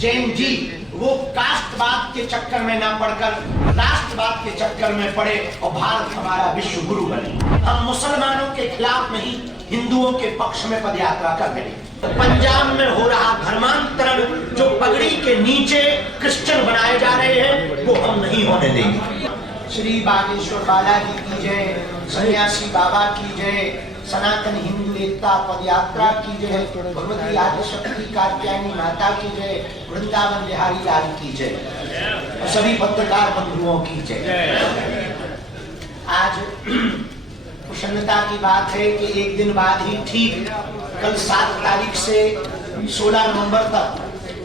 जैन जी वो कास्टवाद के चक्कर में ना पड़कर राष्ट्रवाद के चक्कर में पड़े और भारत हमारा विश्व गुरु बने। हम मुसलमानों के खिलाफ नहीं, हिंदुओं के पक्ष में पदयात्रा कर रहे हैं। पंजाब में हो रहा धर्मांतरण, जो पगड़ी के नीचे क्रिश्चियन बनाए जा रहे हैं, वो हम नहीं होने देंगे। श्री बागेश्वर बालाजी की जय, सन्यासी बाबा की जय, सनातन हिंदू एकता पदयात्रा की जय, भगवती आदिशक्ति कात्यायनी माता की जय, वृंदावन बिहारी लाल की जय और सभी पत्रकार बंधुओं की जय। आज प्रसन्नता की बात है कि एक दिन बाद ही ठीक कल 7 तारीख से 16 नवंबर तक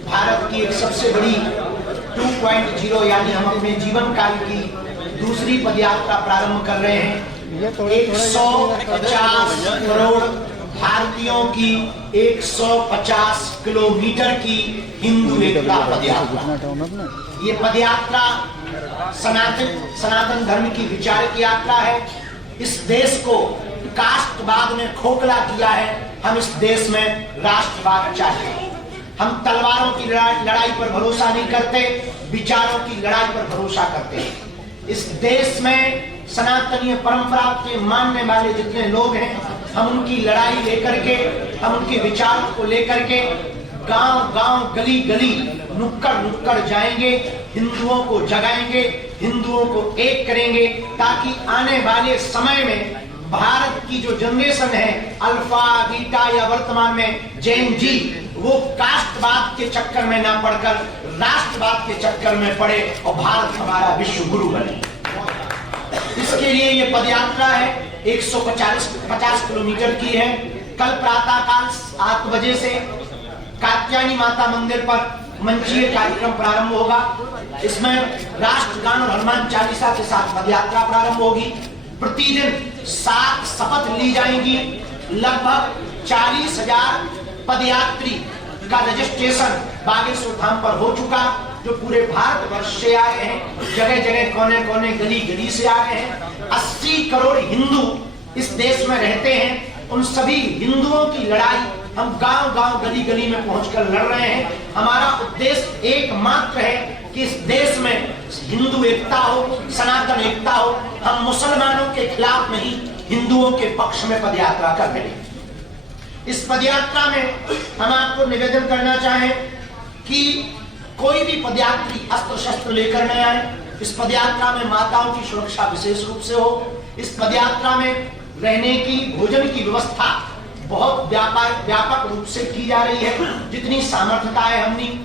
भारत की एक सबसे बड़ी 2.0 यानी हम अपने जीवन काल की दूसरी पदयात्रा प्रारंभ कर रहे हैं। 150 करोड़ भारतीयों की 150 किलोमीटर की हिंदू एकता पदयात्रा। ये पदयात्रा सनातन धर्म की विचार की यात्रा है। इस देश को कास्टवाद ने खोखला किया है, हम इस देश में राष्ट्रवाद चाहते हैं। हम तलवारों की लड़ाई पर भरोसा नहीं करते, विचारों की लड़ाई पर भरोसा करते हैं। इस देश में सनातनीय परंपरा के मानने वाले जितने लोग हैं, हम उनकी लड़ाई लेकर के, हम उनके विचारों को लेकर के गांव गांव गली गली नुक्कड़ नुक्कड़ जाएंगे, हिंदुओं को जगाएंगे, हिंदुओं को एक करेंगे, ताकि आने वाले समय में भारत की जो जनरेशन है, अल्फा बीटा या वर्तमान में जैन जी, वो कास्टवाद के चक्कर में ना पड़कर राष्ट्रवाद के चक्कर में पड़े और भारत हमारा विश्व गुरु बने। इसके लिए ये पदयात्रा है, 150 किलोमीटर की है। कल प्रातःकाल 8 बजे से कात्यायनी माता मंदिर पर मंचीय कार्यक्रम प्रारंभ होगा। इसमें राष्ट्रगान और हनुमान चालीसा के साथ पदयात्रा प्रारंभ होगी। प्रतिदिन 7 शपथ ली जाएंगी। लगभग 40,000 पदयात्री का रजिस्ट्रेशन बागेश्वर धाम पर हो चुका, जो पूरे भारत वर्ष से आए हैं, जगह जगह कोने कोने गली गली से आए हैं। 80 करोड़ हिंदू इस देश में रहते हैं। उन सभी हिंदुओं की लड़ाई हम गांव गांव गली गली में पहुंचकर लड़ रहे हैं। हमारा उद्देश्य एकमात्र है कि इस देश में हिंदू एकता हो, सनातन एकता हो। हम मुसलमानों के खिलाफ नहीं, हिंदुओं के पक्ष में पदयात्रा कर रहे हैं। इस पदयात्रा में हम आपको निवेदन करना चाहें कि कोई भी पदयात्री अस्त्र शस्त्र लेकर न आए। इस पदयात्रा में माताओं की सुरक्षा विशेष रूप से हो। इस पदयात्रा में रहने की, भोजन की व्यवस्था बहुत व्यापक रूप से की जा रही है। जितनी सामर्थ्यता है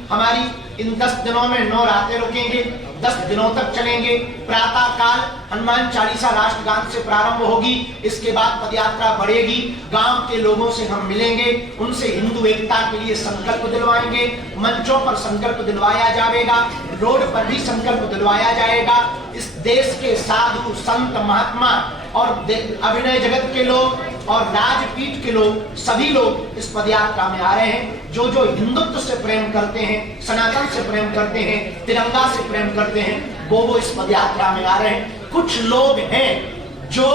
हमारी इन 10 दिनों में 9 रातें रुकेंगे, 10 दिनों तक चलेंगे। प्रातः काल हनुमान चालीसा राष्ट्रगान से प्रारंभ होगी। इसके बाद पदयात्रा बढ़ेगी। गांव के लोगों से हम मिलेंगे, उनसे हिंदू एकता के लिए संकल्प दिलवाएंगे। मंचों पर संकल्प दिलवाया जाएगा, रोड पर भी संकल्प दिलवाया जाएगा। इस देश के साधु संत महात्मा और अभिनय जगत के लोग और राजपीठ के लोग, सभी लोग इस पदयात्रा में आ रहे हैं। जो जो हिंदुत्व से प्रेम करते हैं, सनातन से प्रेम करते हैं, तिरंगा से प्रेम करते हैं, वो इस पदयात्रा में आ रहे हैं। कुछ लोग हैं जो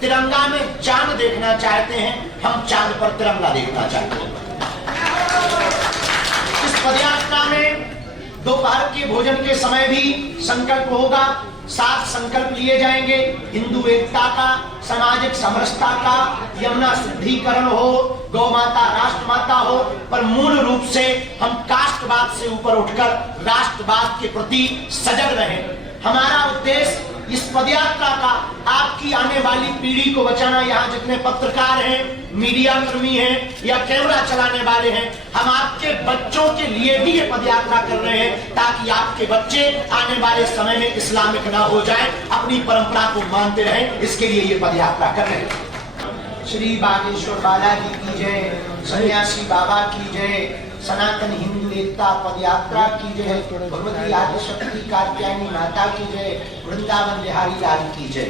तिरंगा में चांद देखना चाहते हैं, हम चांद पर तिरंगा देखना चाहते हैं। इस पदयात्रा में दोपहर के भोजन के समय भी संकल्प होगा। 7 संकल्प लिए जाएंगे, हिंदू एकता का, सामाजिक समरसता का, यमुना शुद्धिकरण हो, गौ माता राष्ट्र माता हो, पर मूल रूप से हम कास्टवाद से ऊपर उठकर राष्ट्रवाद के प्रति सजग रहें। हमारा उद्देश्य इस पदयात्रा का आपकी आने वाली पीढ़ी को बचाना। यहाँ जितने पत्रकार हैं, मीडिया कर्मी हैं या कैमरा चलाने वाले हैं, हम आपके बच्चों के लिए भी ये पदयात्रा कर रहे हैं, ताकि आपके बच्चे आने वाले समय में इस्लामिक ना हो जाएं, अपनी परंपरा को मानते रहें। इसके लिए ये पदयात्रा कर रहे हैं। श्री बागेश्वर बालाजी की जय, सन्यासी बाबा की जय, सनातन हिंदू एकता पदयात्रा की जय, भगवती आदिशक्ति कात्यायनी माता की जय, वृंदावन बिहारी लाल की जय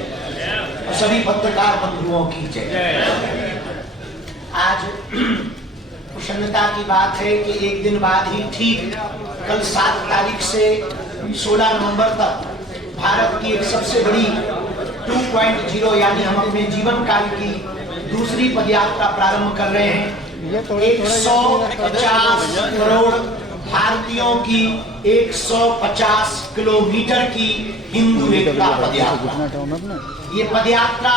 और सभी पत्रकार बंधुओं की जय। आज प्रसन्नता की बात है कि एक दिन बाद ही ठीक कल 7 तारीख से 16 नवंबर तक भारत की एक सबसे बड़ी 2.0 यानी हम अपने जीवन काल की दूसरी पदयात्रा प्रारंभ कर रहे हैं। 150 करोड़ भारतीयों की 150 किलोमीटर की हिंदू एकता पदयात्रा। ये पदयात्रा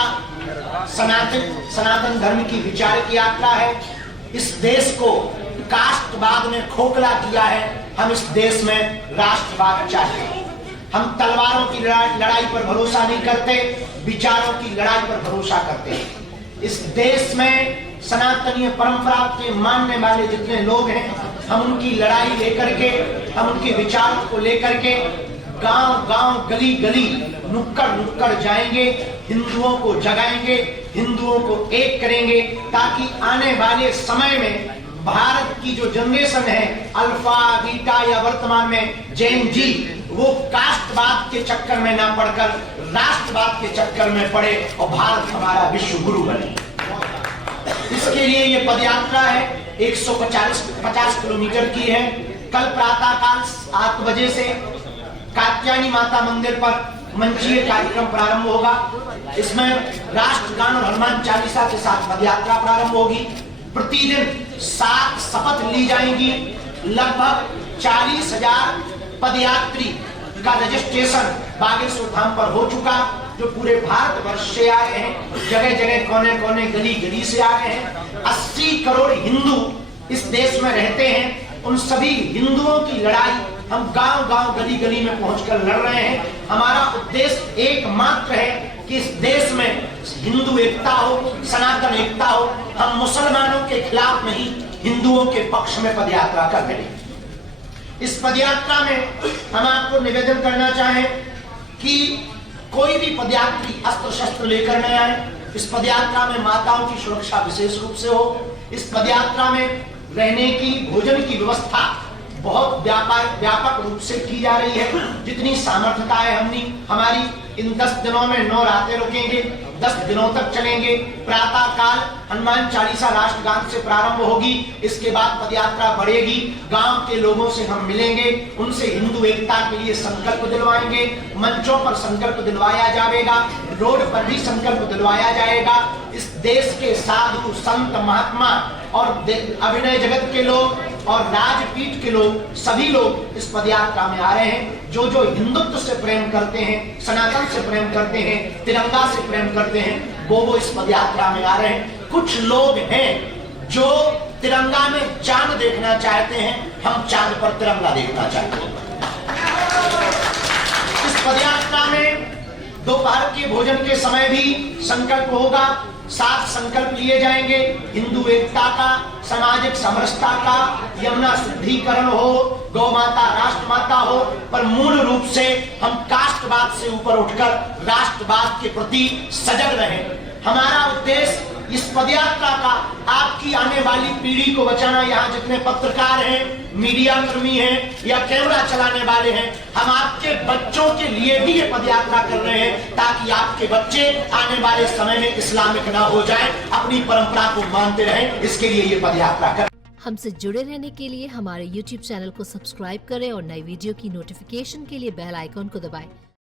सनातन धर्म की विचारक यात्रा है। इस देश को कास्टवाद ने खोखला किया है। हम इस देश में राष्ट्रवाद चाहते हैं। हम तलवारों की लड़ाई पर भरोसा नहीं करते, विचारों की लड़ाई पर भरोसा करते हैं। इस देश में सनातनीय परंपरा के मानने वाले जितने लोग हैं, हम उनकी लड़ाई लेकर के, हम उनके विचारों को लेकर के गांव गांव, गली गली, नुक्कड़ नुक्कड़ जाएंगे, हिंदुओं को जगाएंगे, हिंदुओं को एक करेंगे, ताकि आने वाले समय में भारत की जो जनरेशन है, अल्फा बीटा या वर्तमान में जेन जी, वो कास्टवाद के चक्कर में ना पड़कर राष्ट्रवाद के चक्कर में पड़े और भारत हमारा विश्व गुरु बने। इसके लिए ये पदयात्रा है, 150 किलोमीटर की है। कल प्रातःकाल 8 बजे से कात्यायनी माता मंदिर पर मंचीय कार्यक्रम प्रारंभ होगा। इसमें राष्ट्रगान और हनुमान चालीसा के साथ पदयात्रा प्रारंभ होगी। प्रतिदिन 7 शपथ ली जाएंगी। लगभग 40,000 पदयात्री का रजिस्ट्रेशन बागेश्वर धाम पर हो चुका, जो पूरे भारत वर्ष से आए हैं, जगह जगह, कोने कोने, गली गली से आए हैं। 80 करोड़ हिंदू इस देश में रहते हैं। उन सभी हिंदुओं की लड़ाई हम गांव गांव, गली गली में पहुंचकर लड़ रहे हैं। हमारा उद्देश्य एकमात्र है कि इस देश में हिंदू एकता हो, सनातन एकता हो। हम मुसलमानों के खिलाफ नहीं, हिंदुओं के पक्ष में पदयात्रा कर रहे हैं। इस पदयात्रा में हम आपको निवेदन करना चाहें कि कोई भी पदयात्री अस्त्र शस्त्र लेकर न आए। इस पदयात्रा में माताओं की सुरक्षा विशेष रूप से हो। इस पदयात्रा में रहने की, भोजन की व्यवस्था बहुत व्यापक रूप से की जा रही है। जितनी सामर्थ्यता है हमारी, इन 10 दिनों में 9 रातें रुकेंगे, 10 दिनों तक चलेंगे। प्रातः काल हनुमान चालीसा राष्ट्रगान से प्रारंभ होगी। इसके बाद पदयात्रा बढ़ेगी। गांव के लोगों से हम मिलेंगे, उनसे हिंदू एकता के लिए संकल्प दिलवाएंगे। मंचों पर संकल्प दिलवाया जाएगा, रोड पर भी संकल्प दिलवाया जाएगा। इस देश के साधु संत महात्मा और अभिनय जगत के लोग और राजपीठ के लोग, सभी लोग इस पदयात्रा में आ रहे हैं। जो जो हिंदुत्व से प्रेम करते हैं, सनातन से प्रेम करते हैं, तिरंगा से प्रेम करते हैं, वो इस पदयात्रा में आ रहे हैं। कुछ लोग हैं जो तिरंगा में चांद देखना चाहते हैं, हम चांद पर तिरंगा देखना चाहते हैं। इस पदयात्रा में दोपहर के भोजन के समय भी संकल्प होगा। 7 संकल्प लिए जाएंगे, हिंदू एकता का, सामाजिक समरसता का, यमुना शुद्धिकरण हो, गौ माता राष्ट्र माता हो, पर मूल रूप से हम कास्टवाद से ऊपर उठकर राष्ट्रवाद के प्रति सजग रहें। हमारा उद्देश्य इस पदयात्रा का आपकी आने वाली पीढ़ी को बचाना। यहाँ जितने पत्रकार हैं, मीडिया कर्मी हैं या कैमरा चलाने वाले हैं, हम आपके बच्चों के लिए भी ये पदयात्रा कर रहे हैं, ताकि आपके बच्चे आने वाले समय में इस्लामिक ना हो जाएं, अपनी परंपरा को मानते रहें। इसके लिए ये पदयात्रा कर। हमसे जुड़े रहने के लिए हमारे YouTube चैनल को सब्सक्राइब करें और नई वीडियो की नोटिफिकेशन के लिए बेल आइकॉन को दबाएं।